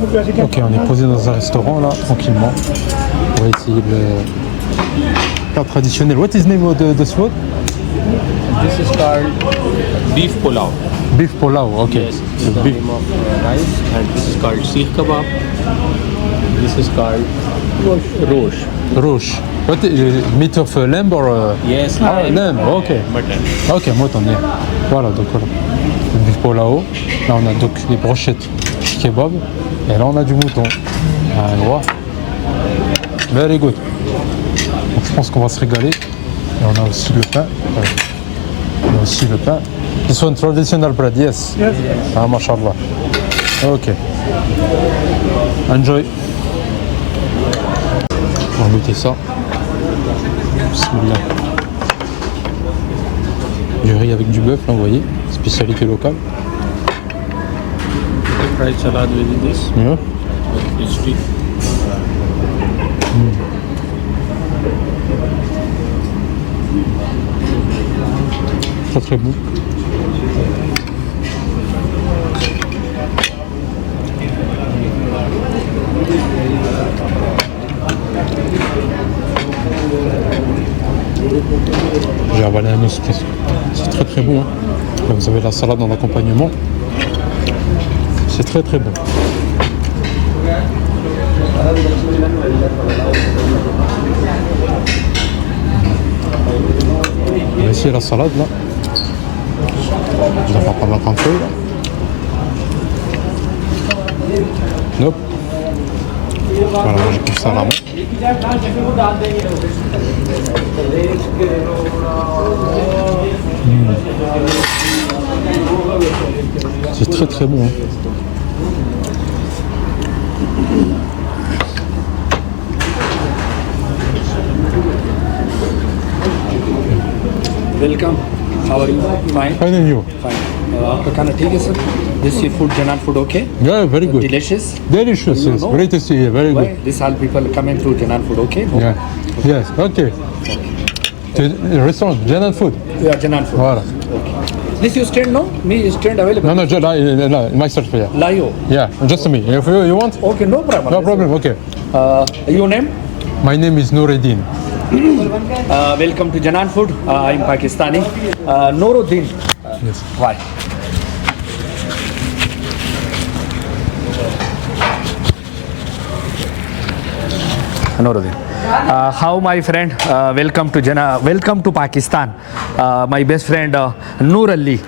Ok, on est posé dans un restaurant là, tranquillement. On va essayer le plat traditionnel. What is the name of this food? This is called beef pulao. Beef pulao, okay. Yes, this is the Beef. name of rice, and this is called seekh kebab. This is called rosh. Roche. What, meat of lamb or? Yes, Lamb, ok. mutton. Ok, mouton, yeah. Voilà, donc voilà. Le beef pulao. Là, on a donc les brochettes kebab. Et là, on a du mouton. Ah, voilà. Very good. Donc, je pense qu'on va se régaler. Et on a aussi le pain. On a aussi le pain. This one traditional bread, yes. Yes. Ah, mashallah. Ok. Enjoy. On va goûter ça. Bismillah. Du riz avec du bœuf, là, vous voyez. Spécialité locale. Fried salad with this. Yeah. Crispy. Très très bon. J'ai avalé un os presque. C'est très très bon. Hein. Là, vous avez la salade en accompagnement. C'est très très bon. On va essayer la salade là. Je vais pas mettre un peu là. Nope. Voilà, j'ai comme ça à la main. C'est très très bon. Hein. Welcome. How are you? Fine. Fine and you? Fine. Kana theek hai sir? This seafood Janan food okay? Yeah, very good. Delicious. Delicious, yes. No? Great to see you. Very Why? good. This all people coming to Janan food okay? No? Yeah. Yes, okay. The restaurant, Janan Food. Yeah, Janan food. Voilà. This you stand no? Me stand available. No, just myself here. Layo. Yeah, just me. If you want? Okay, no problem. No problem, okay. Your name? My name is Noureddin. Welcome to Janan food. I'm Pakistani. Nouruddin. Yes. Why? Nouruddin. How my friend? Welcome to welcome to Pakistan. My best friend Noor Ali.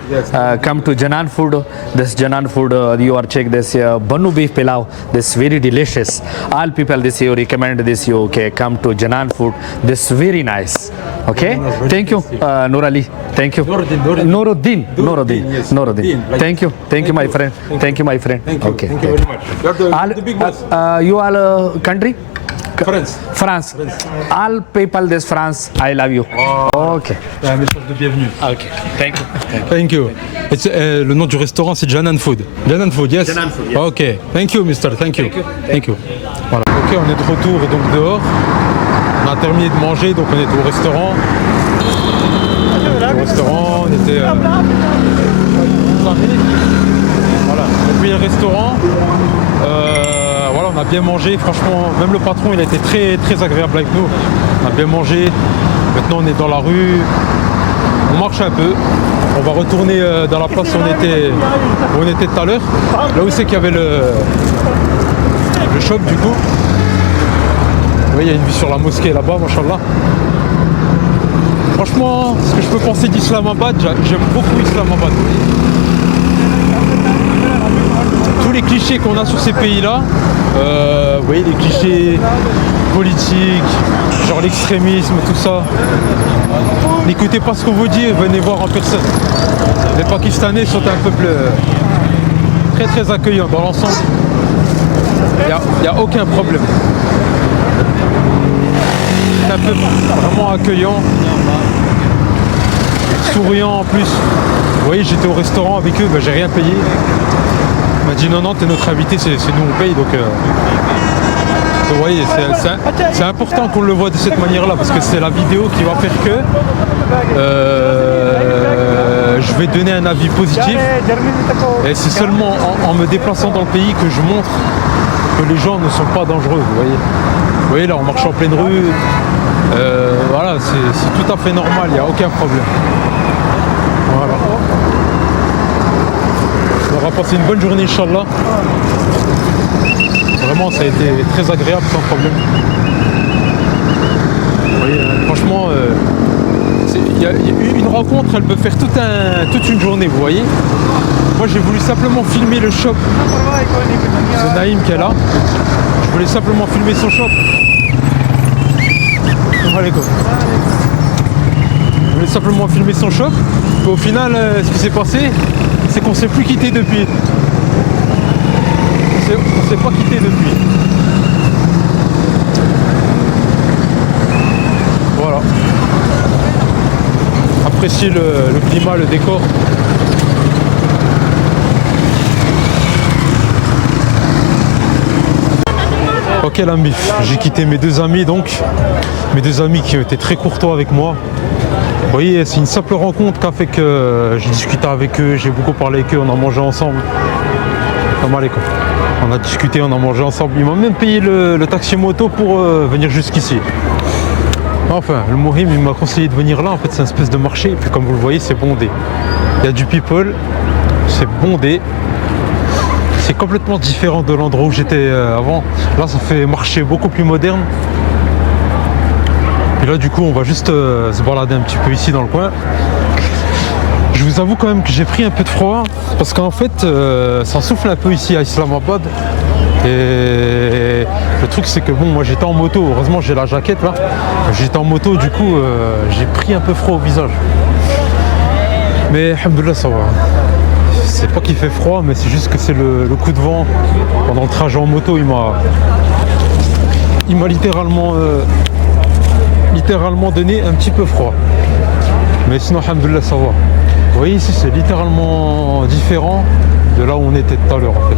Come to Janan food. This Janan food you are check this Banu beef pilau. This very delicious. All people this you recommend this you okay come to Janan food. This very nice. Okay. Thank you Noor Ali. Thank you. Nouruddin. Yes. Nouruddin. Thank you my friend. Thank you my friend. Okay. Thank you very much. You're the big boss. You all country? France. All people this France, I love you. Ok. Un message de bienvenue. Ok. Thank you. Thank you. Le nom du restaurant c'est Janan Food. Janan Food, yes. Janan Food, yes. Ok. Thank you, Mister. Thank you. Voilà. Ok, on est de retour donc dehors. On a terminé de manger, donc on était au restaurant. On était. Voilà. Depuis le restaurant. Voilà, on a bien mangé, franchement, même le patron il a été très très agréable avec nous. On a bien mangé, maintenant on est dans la rue, on marche un peu, on va retourner dans la place où on était tout à l'heure, là où c'est qu'il y avait le shop du coup. Vous voyez, il y a une vue sur la mosquée là-bas, machallah. Franchement, ce que je peux penser d'Islamabad, j'aime beaucoup Islamabad. Tous les clichés qu'on a sur ces pays-là, vous voyez, les clichés politiques, genre l'extrémisme, tout ça. N'écoutez pas ce qu'on vous dit, venez voir en personne. Les Pakistanais sont un peuple très très accueillant dans l'ensemble. Il n'y a aucun problème. C'est un peuple vraiment accueillant, souriant en plus. Vous voyez, j'étais au restaurant avec eux, j'ai rien payé. Il m'a dit non, t'es notre invité, c'est nous on paye, donc vous voyez, c'est important qu'on le voit de cette manière-là, parce que c'est la vidéo qui va faire que je vais donner un avis positif, et c'est seulement en me déplaçant dans le pays que je montre que les gens ne sont pas dangereux, vous voyez. Vous voyez là, on marche en pleine rue, voilà, c'est tout à fait normal, il n'y a aucun problème. Voilà. On va passer une bonne journée, Inch'Allah. Vraiment, ça a été très agréable, sans problème. Vous voyez, franchement, une rencontre, elle peut faire toute une journée, vous voyez. Moi, j'ai voulu simplement filmer le shop de Naïm qui est là. Je voulais simplement filmer son shop. Je voulais simplement filmer son shop. Et au final, ce qui s'est passé, c'est qu'on ne s'est plus quitté depuis. On s'est pas quitté depuis. Voilà. Appréciez le climat, le décor. Ok l'ami, j'ai quitté mes deux amis donc. Mes deux amis qui ont été très courtois avec moi. Vous voyez, c'est une simple rencontre qu'a fait que j'ai discuté avec eux, j'ai beaucoup parlé avec eux, on a mangé ensemble. On a discuté, on a mangé ensemble. Ils m'ont même payé le taxi moto pour venir jusqu'ici. Enfin, le Mohim, il m'a conseillé de venir là. En fait, c'est une espèce de marché. Et puis, comme vous le voyez, c'est bondé. Il y a du people, c'est bondé. C'est complètement différent de l'endroit où j'étais avant. Là, ça fait marché beaucoup plus moderne. Et là, du coup, on va juste se balader un petit peu ici dans le coin. Je vous avoue quand même que j'ai pris un peu de froid parce qu'en fait, ça souffle un peu ici à Islamabad. Et le truc, c'est que bon, moi j'étais en moto. Heureusement, j'ai la jaquette là. J'étais en moto, du coup, j'ai pris un peu froid au visage. Mais alhamdoulilah, ça va. C'est pas qu'il fait froid, mais c'est juste que c'est le coup de vent pendant le trajet en moto. Il m'a littéralement donné un petit peu froid. Mais sinon, alhamdoulilah, ça va. Vous voyez ici, c'est littéralement différent de là où on était tout à l'heure en fait.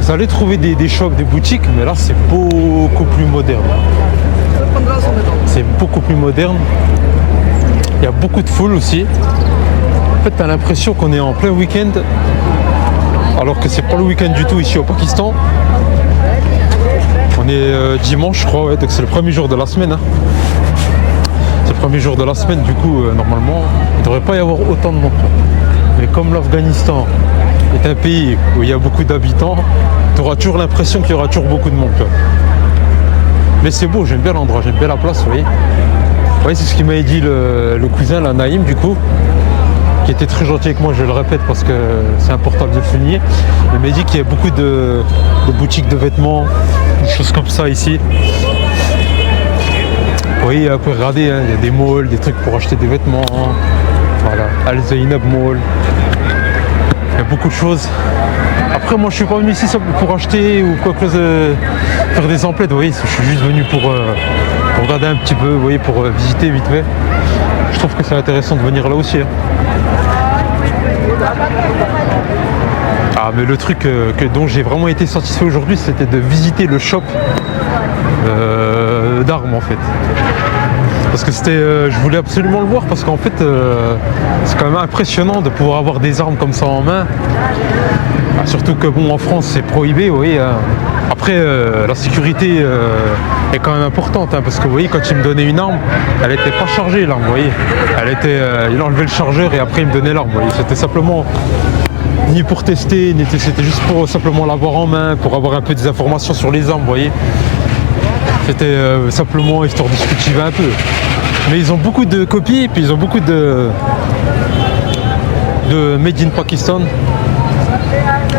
Vous allez trouver des shops, des boutiques, mais là c'est beaucoup plus moderne. C'est beaucoup plus moderne. Il y a beaucoup de foule aussi. En fait, tu as l'impression qu'on est en plein week-end, alors que c'est pas le week-end du tout ici au Pakistan. On est dimanche, je crois, ouais, donc c'est le premier jour de la semaine. Hein. C'est le premier jour de la semaine, du coup, normalement, il ne devrait pas y avoir autant de monde. Mais comme l'Afghanistan est un pays où il y a beaucoup d'habitants, tu auras toujours l'impression qu'il y aura toujours beaucoup de monde. Mais c'est beau, j'aime bien l'endroit, j'aime bien la place, vous voyez. Vous voyez, c'est ce qu'il m'avait dit le cousin, la Naïm, du coup, qui était très gentil avec moi, je le répète parce que c'est important de le souligner. Il m'a dit qu'il y a beaucoup de boutiques de vêtements, des choses comme ça ici. Vous voyez, un peu regardez, hein, il y a des malls, des trucs pour acheter des vêtements. Voilà, Al Zainab Mall. Il y a beaucoup de choses. Après, moi, je suis pas venu ici pour acheter ou quoi que faire des emplettes. Vous voyez, je suis juste venu pour regarder un petit peu, vous voyez, pour visiter vite fait. Je trouve que c'est intéressant de venir là aussi. Hein. Ah, mais le truc dont j'ai vraiment été satisfait aujourd'hui, c'était de visiter le shop d'armes en fait. Parce que je voulais absolument le voir parce qu'en fait, c'est quand même impressionnant de pouvoir avoir des armes comme ça en main. Ah, surtout que bon, en France, c'est prohibé, vous voyez. Hein. Après, la sécurité est quand même importante, hein, parce que vous voyez, quand il me donnait une arme, elle n'était pas chargée l'arme, vous voyez. Il enlevait le chargeur et après il me donnait l'arme, vous voyez. C'était simplement ni pour tester, c'était juste pour simplement l'avoir en main, pour avoir un peu des informations sur les armes, vous voyez. C'était simplement histoire de se cultiver un peu. Mais ils ont beaucoup de copies, et puis ils ont beaucoup de made in Pakistan.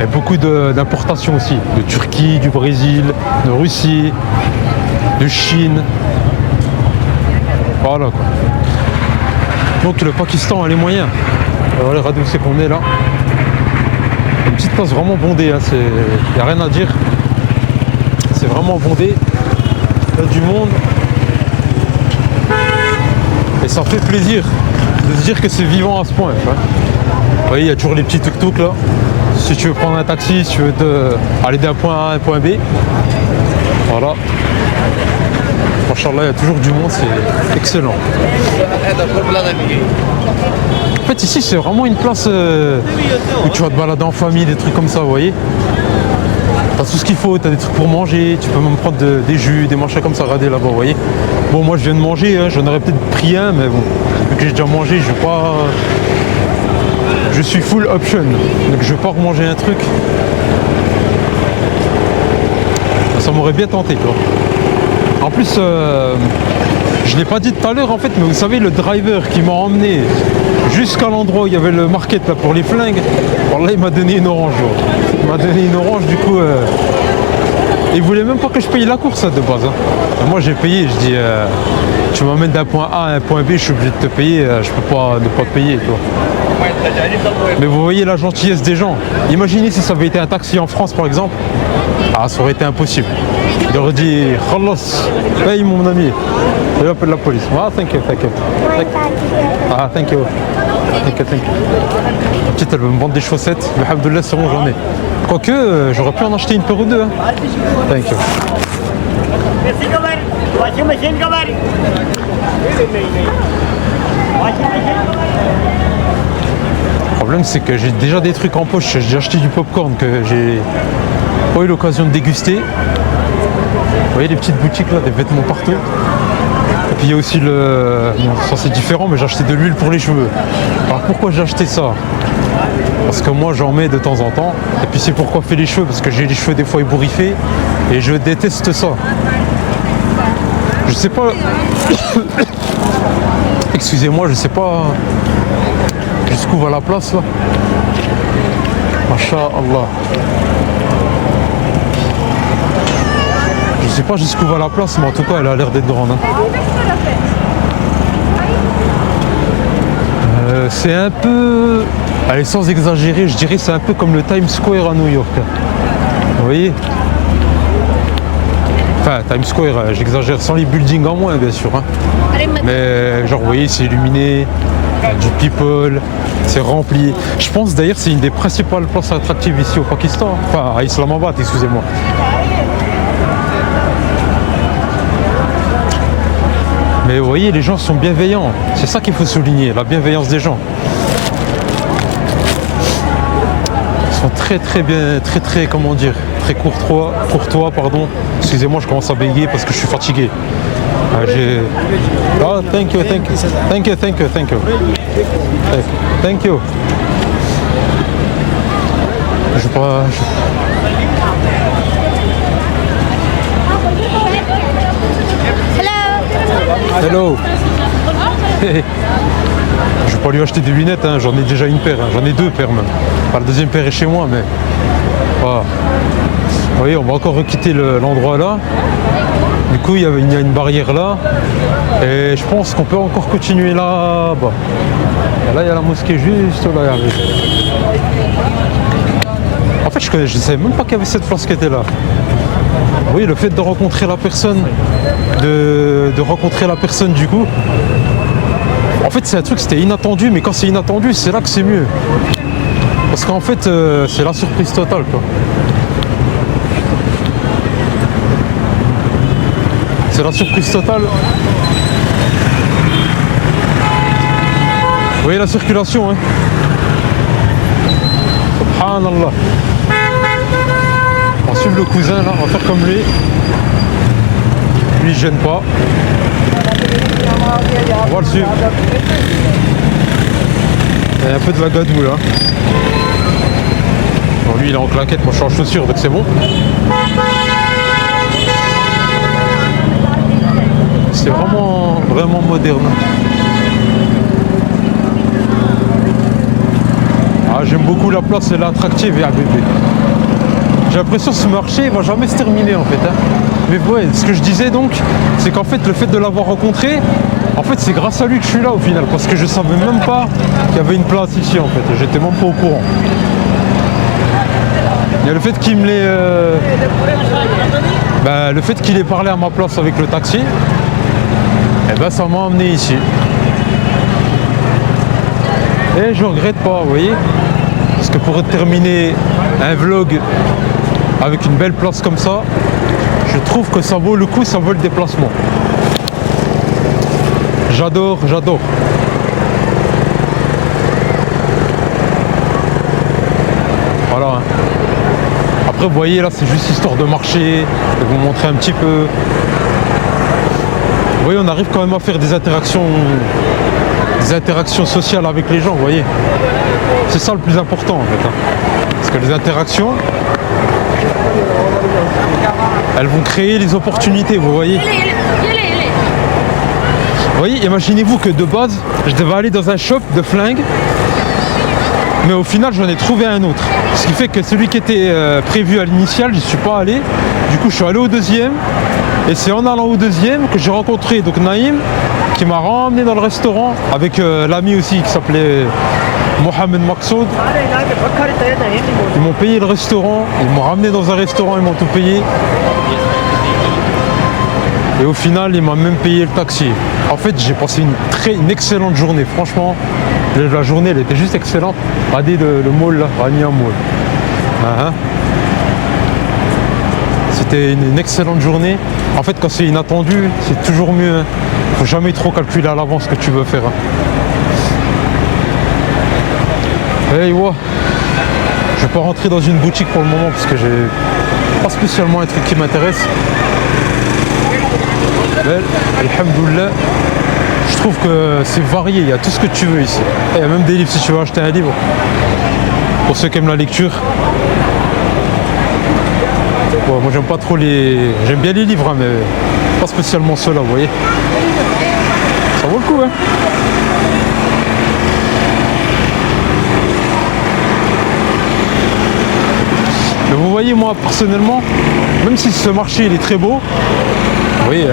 Et beaucoup d'importations aussi, de Turquie, du Brésil, de Russie, de Chine. Voilà quoi. Donc le Pakistan a les moyens. Voilà, regardez où c'est qu'on est là. Une petite place vraiment bondée, hein. Il n'y a rien à dire. C'est vraiment bondé. Il y a du monde. Et ça fait plaisir de se dire que c'est vivant à ce point. Hein. Vous voyez, il y a toujours les petits tuk-tuk là. Si tu veux prendre un taxi, si tu veux aller d'un point A à un point B. Voilà. Franchement, là, il y a toujours du monde, c'est excellent. En fait, ici, c'est vraiment une place où tu vas te balader en famille, des trucs comme ça, vous voyez. T'as tout ce qu'il faut, t'as des trucs pour manger, tu peux même prendre des jus, des machins comme ça, regardez là-bas, vous voyez. Bon, moi je viens de manger, hein, j'en aurais peut-être pris un, mais bon, vu que j'ai déjà mangé, je vais pas... Je suis full option, donc je vais pas remanger un truc. Ça m'aurait bien tenté, quoi. En plus, je l'ai pas dit tout à l'heure en fait, mais vous savez, le driver qui m'a emmené jusqu'à l'endroit où il y avait le market là pour les flingues, bon, là il m'a donné une orange. Il m'a donné une orange, du coup, il voulait même pas que je paye la course de base. Hein. Et moi j'ai payé, je dis, tu m'emmènes d'un point A à un point B, je suis obligé de te payer, je peux pas ne pas te payer, quoi. Mais vous voyez la gentillesse des gens. Imaginez si ça avait été un taxi en France par exemple. Ah, ça aurait été impossible. Il aurait dit Khalas, paye mon ami. Il appelle la police. Ah, thank you. Ah, thank you. La petite, elle veut me vendre des chaussettes. Mais alhamdoulilah, c'est bon, j'en ai. Quoique, j'aurais pu en acheter une paire ou deux. Hein. Thank you. Le problème, c'est que j'ai déjà des trucs en poche. J'ai acheté du popcorn que j'ai pas eu l'occasion de déguster. Vous voyez les petites boutiques là, des vêtements partout. Et puis il y a aussi le... Bon, ça c'est différent, mais j'ai acheté de l'huile pour les cheveux. Alors pourquoi j'ai acheté ça? Parce que moi j'en mets de temps en temps. Et puis c'est pour coiffer les cheveux, parce que j'ai les cheveux des fois ébouriffés. Et je déteste ça. Je sais pas... Excusez-moi, je sais pas jusqu'où va la place là. Masha'Allah. Je sais pas jusqu'où va la place, mais en tout cas elle a l'air d'être grande. Hein. C'est un peu... Allez, sans exagérer, je dirais c'est un peu comme le Times Square à New York. Vous voyez? Enfin, Times Square, j'exagère, sans les buildings en moins bien sûr. Hein. Mais genre, vous voyez, c'est illuminé, du people, c'est rempli. Je pense d'ailleurs c'est une des principales places attractives ici au Pakistan. Enfin, à Islamabad, excusez-moi. Mais vous voyez, les gens sont bienveillants. C'est ça qu'il faut souligner, la bienveillance des gens. Ils sont très bien, très, comment dire, très courtois, pardon. Excusez-moi, je commence à bégayer parce que je suis fatigué. Oh, thank you. Je pas... Hello. Je vais pas lui acheter des lunettes, hein. J'en ai déjà une paire, hein. J'en ai deux paires même. Enfin, la deuxième paire est chez moi, mais voilà. Vous voyez, on va encore quitter l'endroit là. Du coup, il y a une barrière là. Et je pense qu'on peut encore continuer là-bas. Là, il y a la mosquée juste là. En fait, je ne savais même pas qu'il y avait cette place qui était là. Oui, le fait de rencontrer la personne, de rencontrer la personne du coup. En fait, c'est un truc, c'était inattendu, mais quand c'est inattendu, c'est là que c'est mieux. Parce qu'en fait, c'est la surprise totale, quoi. C'est la surprise totale. Vous voyez la circulation, hein? Subhanallah. On va suivre le cousin là, on va faire comme lui. Lui il gêne pas. On va le suivre. Il y a un peu de la gadoue là. Bon, lui il est en claquette, moi je suis en chaussures donc c'est bon. C'est vraiment moderne. Ah, j'aime beaucoup la place, elle est attractive et bébé. J'ai l'impression que ce marché va jamais se terminer en fait. Hein. Mais ouais, ce que je disais donc, c'est qu'en fait le fait de l'avoir rencontré, en fait c'est grâce à lui que je suis là au final, parce que je savais même pas qu'il y avait une place ici en fait, j'étais même pas au courant. Il y a le fait qu'il me l'ait... le fait qu'il ait parlé à ma place avec le taxi, et ben ça m'a amené ici. Et je regrette pas, vous voyez, parce que pour terminer un vlog avec une belle place comme ça, je trouve que ça vaut le coup, ça vaut le déplacement. J'adore. Voilà. Après, vous voyez, là, c'est juste histoire de marcher, de vous montrer un petit peu. Vous voyez, on arrive quand même à faire des interactions sociales avec les gens, vous voyez. C'est ça le plus important, en fait. Hein. Parce que les interactions, elles vont créer les opportunités, vous voyez. Vous voyez, imaginez-vous que de base, je devais aller dans un shop de flingues, mais au final, j'en ai trouvé un autre. Ce qui fait que celui qui était prévu à l'initial, je n'y suis pas allé. Du coup, je suis allé au deuxième. Et c'est en allant au deuxième que j'ai rencontré donc Naïm, qui m'a ramené dans le restaurant, avec l'ami aussi qui s'appelait Mohamed Maksoud. Ils m'ont payé le restaurant, ils m'ont ramené dans un restaurant, ils m'ont tout payé. Et au final, il m'a même payé le taxi. En fait, j'ai passé une excellente journée. Franchement, la journée, elle était juste excellente. Regardez le mall là, Rania Mall. C'était une excellente journée. En fait, quand c'est inattendu, c'est toujours mieux. Hein. Faut jamais trop calculer à l'avance ce que tu veux faire. Hey, ouais. Je vais pas rentrer dans une boutique pour le moment parce que j'ai pas spécialement un truc qui m'intéresse. Mais, alhamdoulilah, je trouve que c'est varié, il y a tout ce que tu veux ici. Il y a même des livres si tu veux acheter un livre. Pour ceux qui aiment la lecture. Bon, moi j'aime pas trop les... J'aime bien les livres, hein, mais pas spécialement ceux-là, vous voyez. Ça vaut le coup, hein. Mais vous voyez, moi personnellement, même si ce marché il est très beau, vous voyez,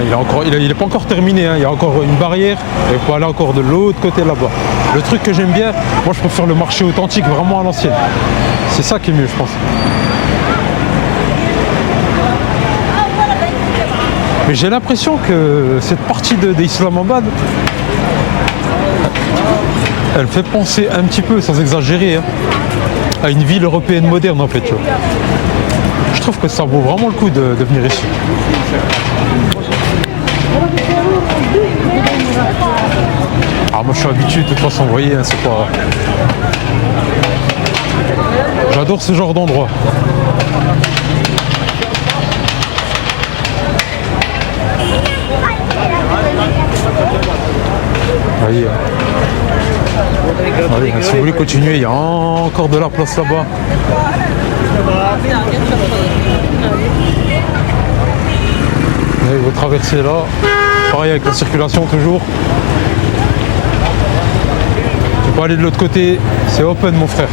il n'est pas encore terminé, hein. Il y a encore une barrière, et il faut aller encore de l'autre côté là-bas. Le truc que j'aime bien, moi je préfère le marché authentique, vraiment à l'ancienne. C'est ça qui est mieux, je pense. Mais j'ai l'impression que cette partie d'Islamabad, elle fait penser un petit peu, sans exagérer, hein, à une ville européenne moderne en fait. Tu vois. Je trouve que ça vaut vraiment le coup de venir ici. Ah, moi je suis habitué de toute façon, vous voyez, hein, c'est pas... J'adore ce genre d'endroit. Voyez. Allez, si vous voulez continuer, il y a encore de la place là-bas. Vous traversez là, pareil avec la circulation toujours. Tu peux aller de l'autre côté, c'est open mon frère.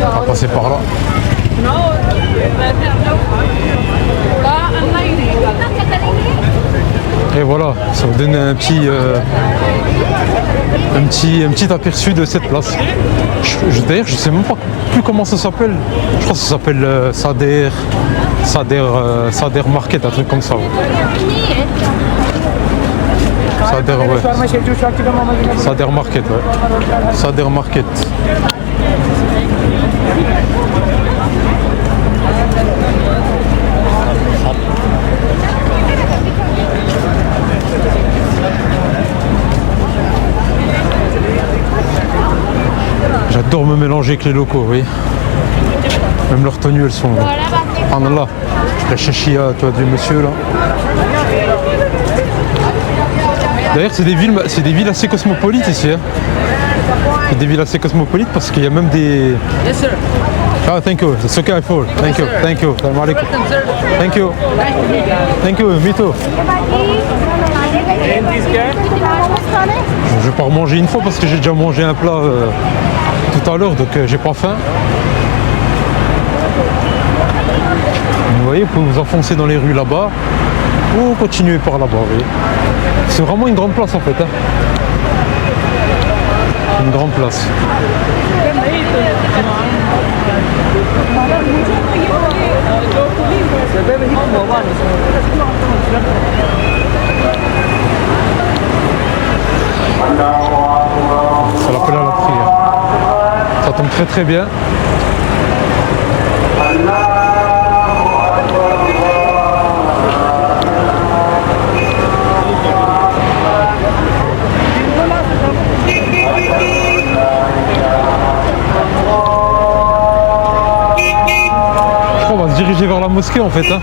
On va passer par là. Et voilà, ça vous donne un petit aperçu de cette place. D'ailleurs, je sais même pas plus comment ça s'appelle. Je crois que ça s'appelle Sader Market, un truc comme ça. Ouais. Sader, ouais. Sader Market, ouais. Sader Market. J'adore me mélanger avec les locaux, oui. Même leurs tenues, elles sont... Subhanallah. La chachia, tu vois, du monsieur là. D'ailleurs, c'est des villes assez cosmopolites ici. Hein. C'est des villes assez cosmopolites parce qu'il y a même des... Yes, sir. Ah, thank you. It's okay, I fall. Thank you. Thank you. Salam alaikum. Thank you. Thank you. Me too. Je vais pas remanger une fois parce que j'ai déjà mangé un plat tout à l'heure, donc j'ai pas faim. Vous voyez, vous pouvez vous enfoncer dans les rues là-bas ou continuer par là-bas. C'est vraiment une grande place en fait. Hein. Une grande place. Ça l'appelle à la prière. Ça tombe très très bien. mosquée en fait. Hein.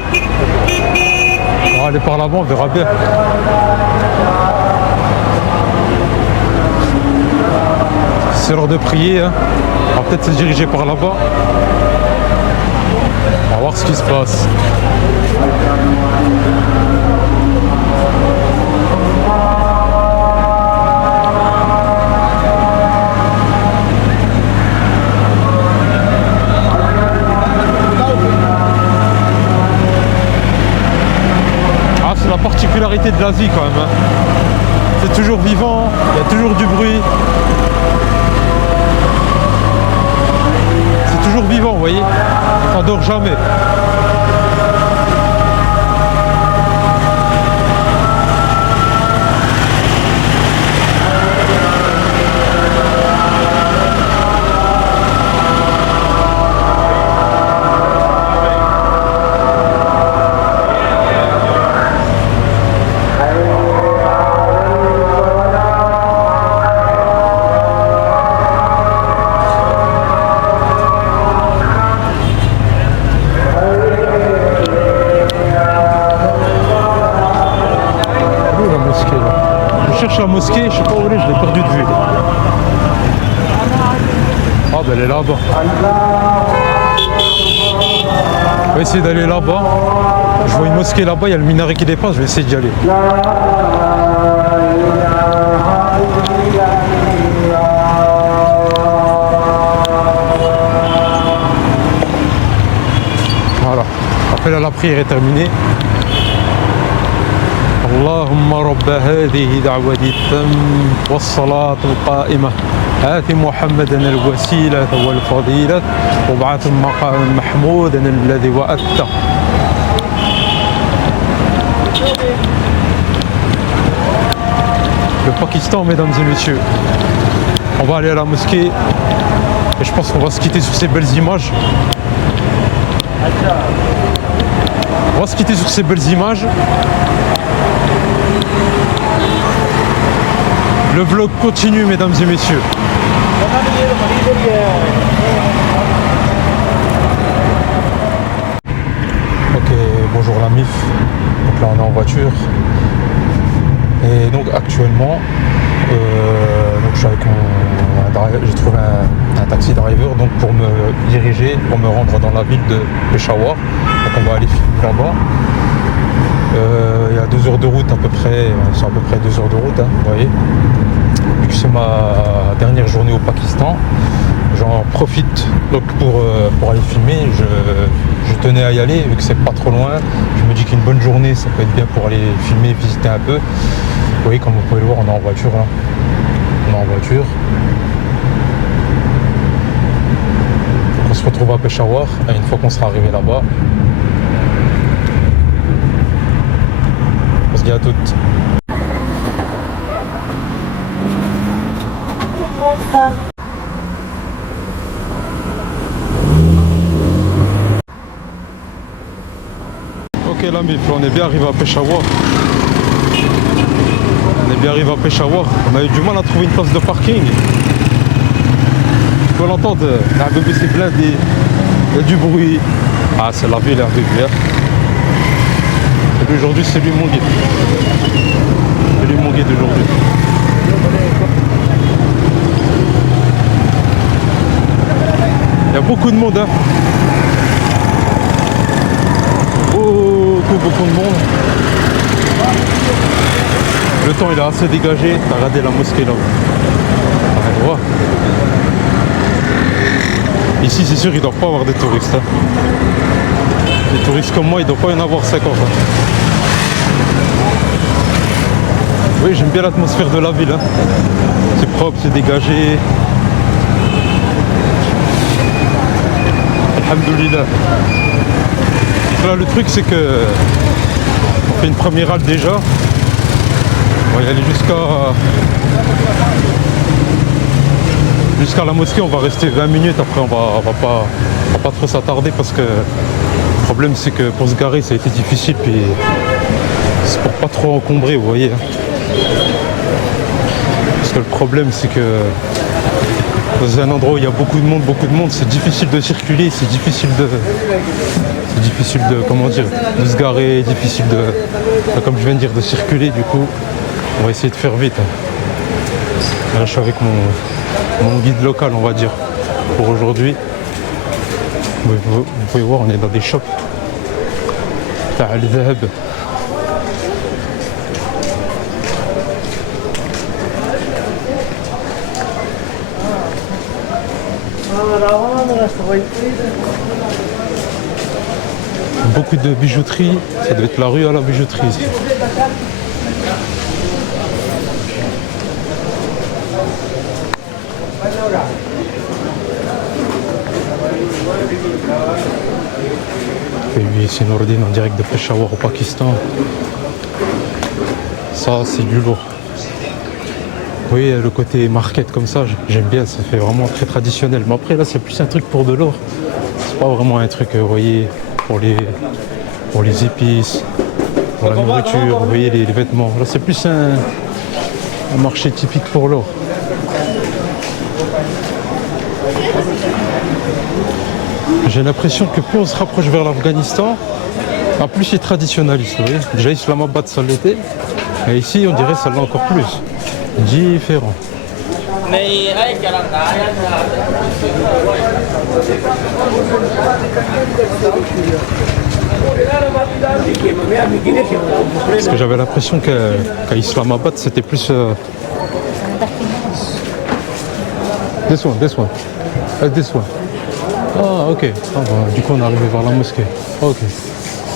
On va aller par là-bas, on verra bien. C'est l'heure de prier. Hein. On va peut-être se diriger par là-bas. On va voir ce qui se passe. C'est la particularité de l'Asie quand même. Hein. C'est toujours vivant, il y a toujours du bruit. C'est toujours vivant, vous voyez. Ça dort jamais. La mosquée, je sais pas où elle est, je l'ai perdu de vue. Ah ben elle est là-bas. On va essayer d'aller là-bas. Je vois une mosquée là-bas, il y a le minaret qui dépasse, je vais essayer d'y aller. Voilà, l'appel à la prière est terminé. اللهم رب هذه دعوة التم والصلاة القائمة آت محمدا الوسيلة والفضيلة وابعث مقام محمودا الذي وعدته. Le Pakistan, mesdames et messieurs. On va aller à la mosquée et je pense qu'on va se quitter sur ces belles images. On va se quitter sur ces belles images. Le vlog continue, mesdames et messieurs. Ok, bonjour la MIF. Donc là on est en voiture. Et donc actuellement, donc je suis avec j'ai trouvé un taxi driver donc pour me diriger, pour me rendre dans la ville de Peshawar. Donc on va aller filmer là-bas. Il y a 2 heures de route à peu près, c'est à peu près 2 heures de route, hein, vous voyez. Vu que c'est ma dernière journée au Pakistan, j'en profite donc pour aller filmer. Je tenais à y aller vu que c'est pas trop loin. Je me dis qu'une bonne journée ça peut être bien pour aller filmer, visiter un peu. Vous voyez, comme vous pouvez le voir, on est en voiture là. On est en voiture. Donc on se retrouve à Peshawar et une fois qu'on sera arrivé là-bas, on se dit à toutes. Ok la MIF, on est bien arrivé à Peshawar. On est bien arrivé à Peshawar. On a eu du mal à trouver une place de parking. Tu peux l'entendre, la bébé c'est blindé, il y a du bruit. Ah c'est la ville Herbivia. Et puis aujourd'hui c'est lui mon guide. C'est lui mon guide aujourd'hui. Il y a beaucoup de monde, hein. Beaucoup de monde. Le temps il est assez dégagé. T'as regardé la mosquée là. Ouais. Ici c'est sûr il ne doit pas avoir des touristes. Hein. Des touristes comme moi il ne doit pas y en avoir 50. Hein. Oui, j'aime bien l'atmosphère de la ville. Hein. C'est propre, c'est dégagé. Alhamdoulilah. Là, le truc c'est que on fait une première halte déjà. On va y aller jusqu'à la mosquée. On va rester 20 minutes. Après on va pas trop s'attarder parce que le problème c'est que pour se garer ça a été difficile. Puis c'est pour pas trop encombrer, vous voyez. Parce que le problème c'est que dans un endroit où il y a beaucoup de monde, c'est difficile de circuler, c'est difficile de, comment dire, de se garer, difficile de, comme je viens de dire, de circuler. Du coup, on va essayer de faire vite. Là, je suis avec mon guide local, on va dire, pour aujourd'hui. Vous pouvez voir, on est dans des shops. تاع الذهب. Beaucoup de bijouterie, ça doit être la rue à la bijouterie ici. Et oui, c'est Nourdine en direct de Peshawar au Pakistan. Ça, c'est du lourd. Oui, le côté market comme ça, j'aime bien, ça fait vraiment très traditionnel. Mais après, là, c'est plus un truc pour de l'or. C'est pas vraiment un truc, vous voyez, pour les épices, pour la nourriture, vous voyez, les vêtements. Là, c'est plus un marché typique pour l'or. J'ai l'impression que plus on se rapproche vers l'Afghanistan, plus c'est traditionnaliste. Vous voyez. Déjà Islamabad ça l'était, et ici on dirait ça l'est encore plus. Différent. Parce que j'avais l'impression qu'à Islamabad c'était plus... This one. This one. Ah, ok. Ah, bah, du coup, on est arrivé vers la mosquée. Ok.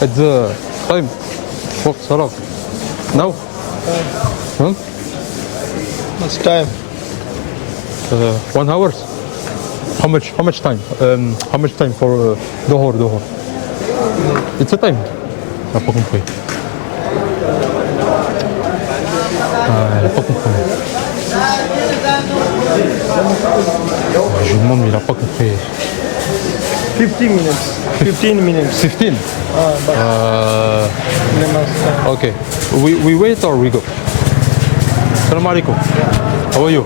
At the time. Oh, salam. Now? Huh? What's time? 1 hour. How much time? How much time for Dohor? It's a time. Elle n'a pas compris. Elle n'a pas compris. Je lui demande, mais il n'a pas compris. 15 minutes. 15? Okay. We wait or we go? Assalamu alaikum. How are you?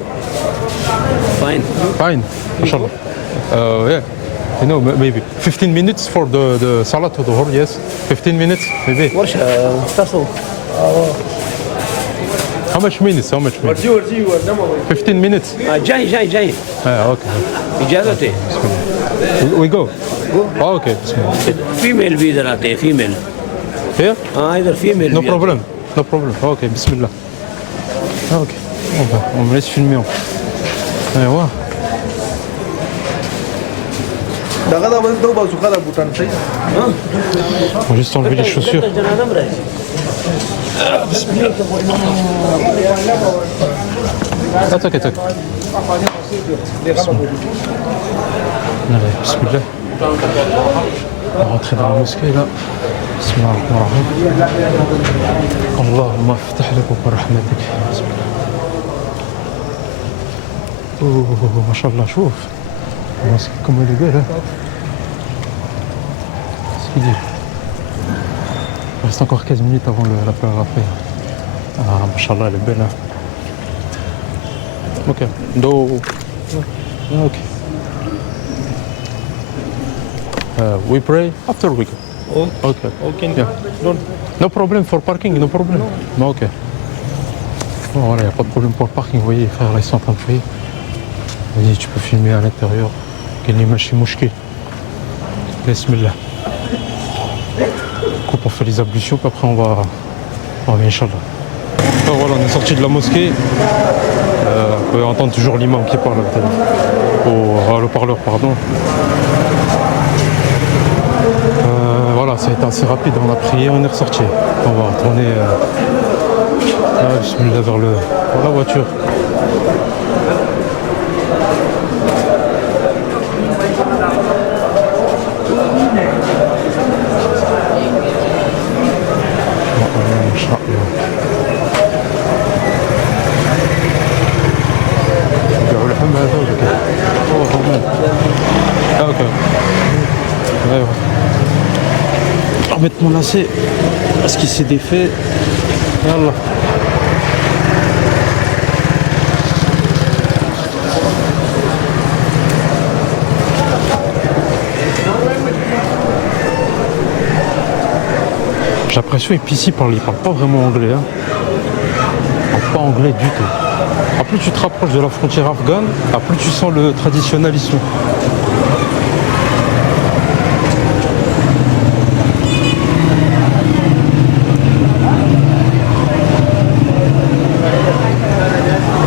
Fine. Mashallah. Yeah. You know, maybe 15 minutes for the salat to the Dhuhr, yes? 15 minutes, maybe. How much minutes? 15 minutes. جاي Okay. اجازتي We go. Oh, okay. فيميل भी इधर आते हैं female Here? हाँ इधर female No problem. Ok, bismillah. Ok. On me laisse filmer. Ouais. On va juste enlever les chaussures. T'inquiète. Allez, bismillah. On va rentrer dans la mosquée là. Bismillah ar-Rahman ar-Rahim. Allahumma ftah lak wa rahmatik. Bismillah. Oh, mashallah, chouf. La mosquée comme elle est belle. Qu'est-ce qu'il dit? Il reste encore 15 minutes avant l'appel à la prière. Ah, mashallah, elle est belle. Hein. Ok. Ok. We pray after we go. Okay. Yeah. No problem for parking, no problem. No. Ok. Bon, voilà, il n'y a pas de problème pour le parking. Vous voyez, les frères là, ils sont en train de prier. Vous voyez, tu peux filmer à l'intérieur. Kalimashi mouchki. Bismillah. Du coup, on fait les ablutions, puis après on va Inch'Allah. Alors voilà, on est sorti de la mosquée. On peut entendre toujours l'imam qui parle au haut-parleur, pardon. Voilà, ça a été assez rapide, on a prié, on est ressorti. On va retourner bismillah, vers la voiture. Je vais remettre mon lacet parce qu'il s'est défait. Yallah. J'ai l'impression qu'ici, il parle pas vraiment anglais. Hein. Il parle pas anglais du tout. À plus tu te rapproches de la frontière afghane, à plus tu sens le traditionnalisme.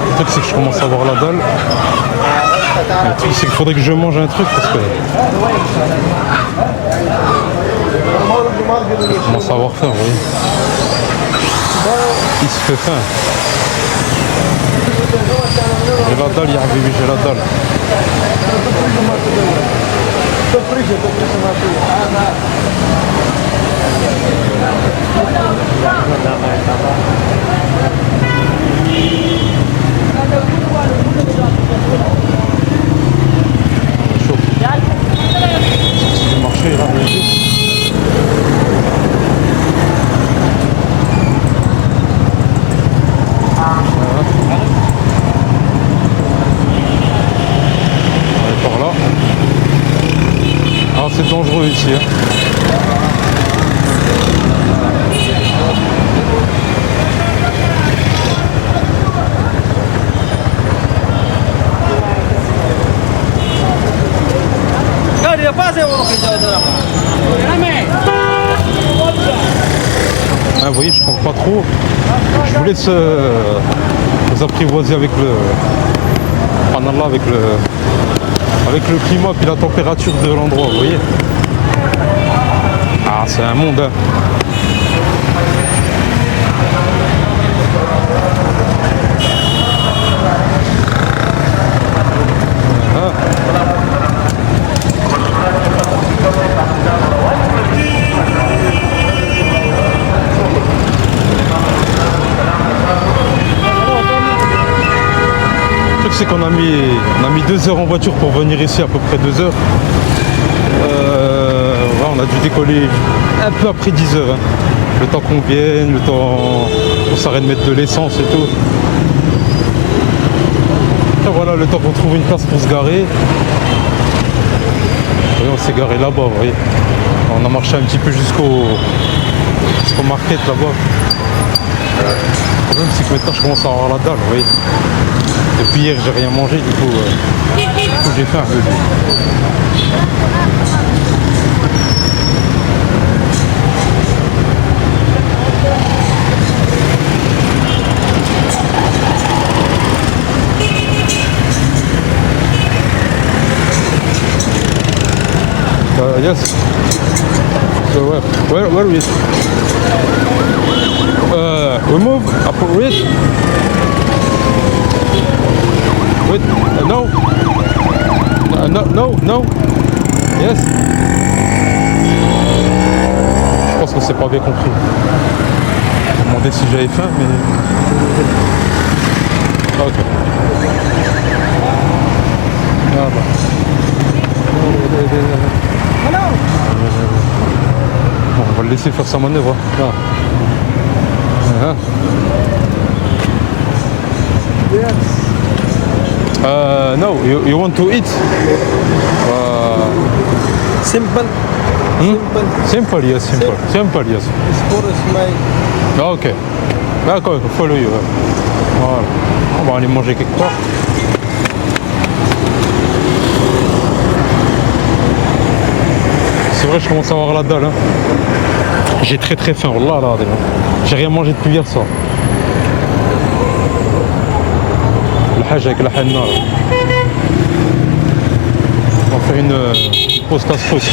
Le truc c'est que je commence à avoir la dalle. Le truc c'est qu'il faudrait que je mange un truc parce que je commence à avoir faim, vous voyez. Il se fait faim. J'ai la dalle, ya habibi, j'ai la dalle. Chaud. Sorti du marché, là, regardez. Par là. Alors c'est dangereux ici. Hein. Ah, vous voyez, je parle pas trop. Je vous laisse vous apprivoiser avec le. Subhanallah, avec le climat et la température de l'endroit, vous voyez. Ah, c'est un monde. Hein. C'est qu'on a mis 2 heures en voiture pour venir ici, à peu près 2 heures. Ouais, on a dû décoller un peu après 10 heures. Hein. Le temps qu'on vienne, le temps qu'on s'arrête de mettre de l'essence et tout. Et voilà, le temps qu'on trouve une place pour se garer. Et on s'est garé là-bas, vous voyez. On a marché un petit peu jusqu'au market là-bas. Le problème c'est que maintenant je commence à avoir la dalle, vous voyez. Depuis hier, j'ai rien mangé, du coup j'ai faim un peu. Yes. So where is? We move up with. Wait, no. No. Yes. Je pense que c'est pas bien compris. Je me demandais si j'avais faim, mais. Ok. Ah bah. Bon, on va le laisser faire sa manœuvre. Ah. No, you want to eat? Simple. Simple, yes, simple. Simple, yes. It's for a smile. Ok. D'accord, follow you. Voilà. On va aller manger quelque part. C'est vrai, je commence à avoir la dalle. Hein. J'ai très faim. Wallah, là, j'ai rien mangé depuis hier soir. الحاجة avec la henna. On va faire une pause casse-croûte.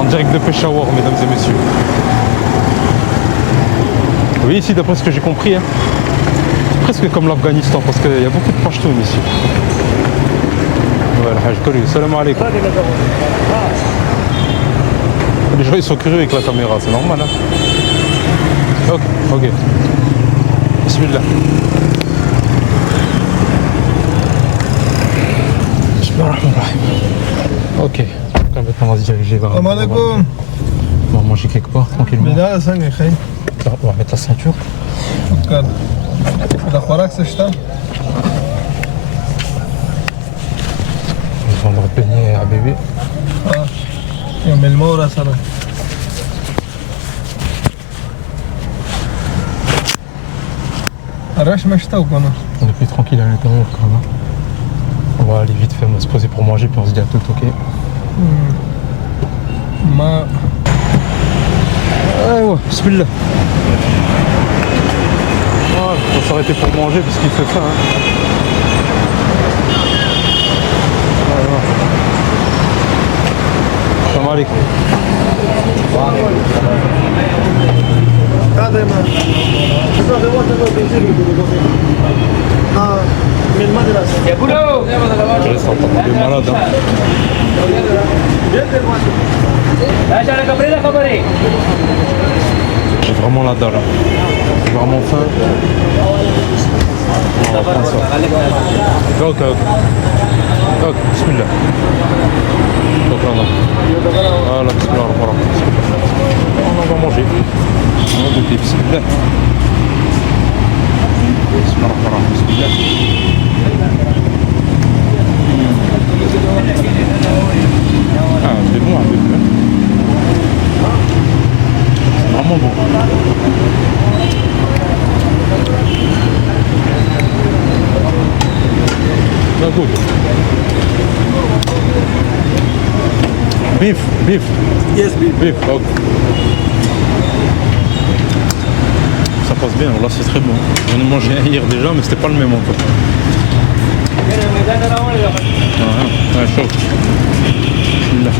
En direct de Peshawar, mesdames et messieurs. Oui, ici, d'après ce que j'ai compris, hein, c'est presque comme l'Afghanistan, parce qu'il y a beaucoup de Pashtoun ici. Ouais, le Hajj Kori, salam alaikum. Les gens ils sont curieux avec la caméra, c'est normal. Hein. Ok. Bismillah. Bismillahirrahmanirrahim. Ok. Maintenant on va se diriger vers. Salam alaikum. On va manger quelque part tranquillement. Là, ça y est. On va mettre la ceinture. La خوراك سشتا vendre beignet à bébé. يوم المورة صراحة. الرش مشتاق أنا. On est plus tranquille à l'intérieur quand même. On va aller vite fait, on va se poser pour manger puis on se dit à tout ok. ما Ouais, bismillah. Voilà, on va s'arrêter pour manger parce qu'il fait faim. Hein. Voilà. Salam alaikum. هذا ما من المدرسة. Je reste en tant que malade. Hein. J'ai vraiment la dalle. Hein. J'ai vraiment faim. On va prendre ça. Ok, ok. Ok, bismillah. Donc là, voilà, bismillah. On va manger. On va goûter, bismillah. Bismillah. Ah, c'est bon un peu. C'est vraiment bon. Bien good. Beef, beef. Yes, beef. Beef, ok. Ça passe bien, là c'est très bon. J'en ai mangé un hier déjà, mais c'était pas le même encore. Ouais, chaud. Bismillah.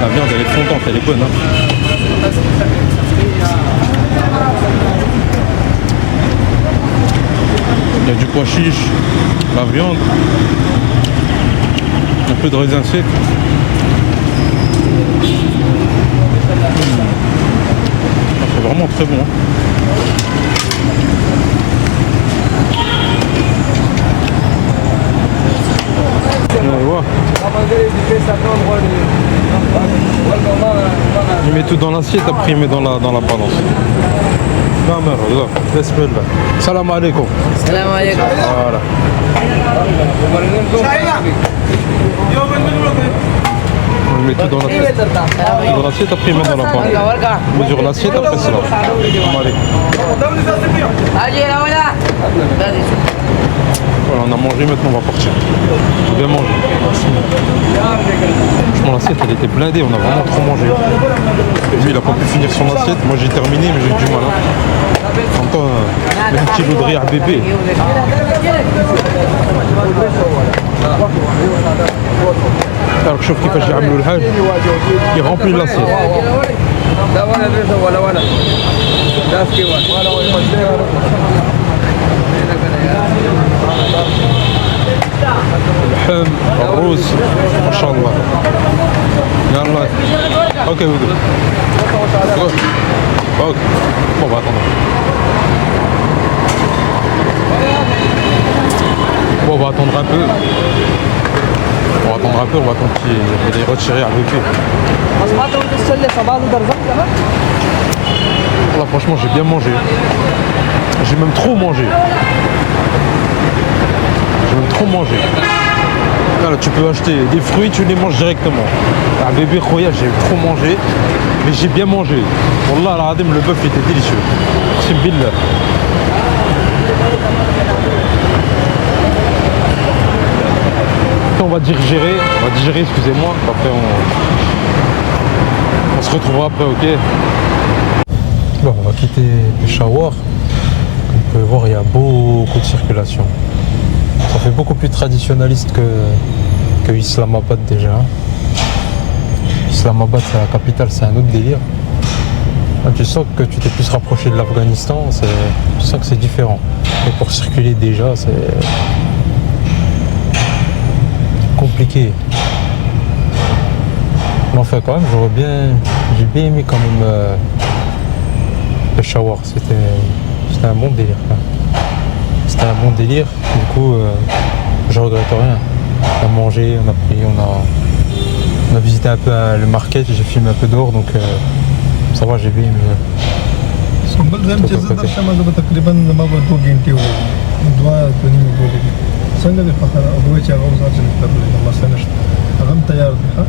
La viande elle est fondante, elle est bonne. Hein. Il y a du pois chiche, la viande, un peu de raisin sec. C'est vraiment très bon. Hein. Il met tout dans l'assiette, après il met dans la balance. Salam alaikum. Salam alaikum. Voilà. On met tout dans l'assiette. Dans l'assiette, après il met dans la balance. On mesure l'assiette, après c'est là. Salam alaikum. Voilà, on a mangé, maintenant on va partir. On va bien manger. Franchement, l'assiette elle était blindée, on a vraiment trop mangé. Lui il a pas pu finir son assiette, moi j'ai terminé mais j'ai eu du mal. En même temps, même kilo de riz à bébé. Alors شوف كيفاش يعملوا الحاج يغمبلي l'assiette. اللحم الرز ما شاء الله. يلا اوكي ودو اوكي bon bah attends. Bon on va attendre un peu. On va attendre un peu, on va attendre qu'il est retiré à bébé. Là franchement j'ai bien mangé. J'ai même trop mangé. J'ai même trop mangé. Là, tu peux acheter des fruits, tu les manges directement. À bébé Khoya, j'ai trop mangé, mais j'ai bien mangé. Wallah, al-Adim, le bœuf était délicieux. C'est billah. On va digérer, excusez-moi. Après, on se retrouvera après, ok. Bon, on va quitter Peshawar. Comme vous pouvez voir, il y a beaucoup de circulation. Ça fait beaucoup plus traditionnaliste que Islamabad déjà. Islamabad c'est la capitale, c'est un autre délire. Là, tu sens que tu t'es plus rapproché de l'Afghanistan, tu sens que c'est différent. Et pour circuler déjà, c'est compliqué. Mais enfin quand même, j'ai bien aimé quand même Peshawar, c'était un bon délire. C'était un bon délire, du coup je regrette rien. On a mangé, on a pris, on a visité un peu le market, j'ai filmé un peu dehors, donc ça va, j'ai bien aimé. زم چې زه درشم زه به تقریبا ما به 2 غنټې وګورم 2 نیمه وګورم څنګه دې په خبره او چې هغه وزار چې ترلې مسله نشته هغه تیار دی ها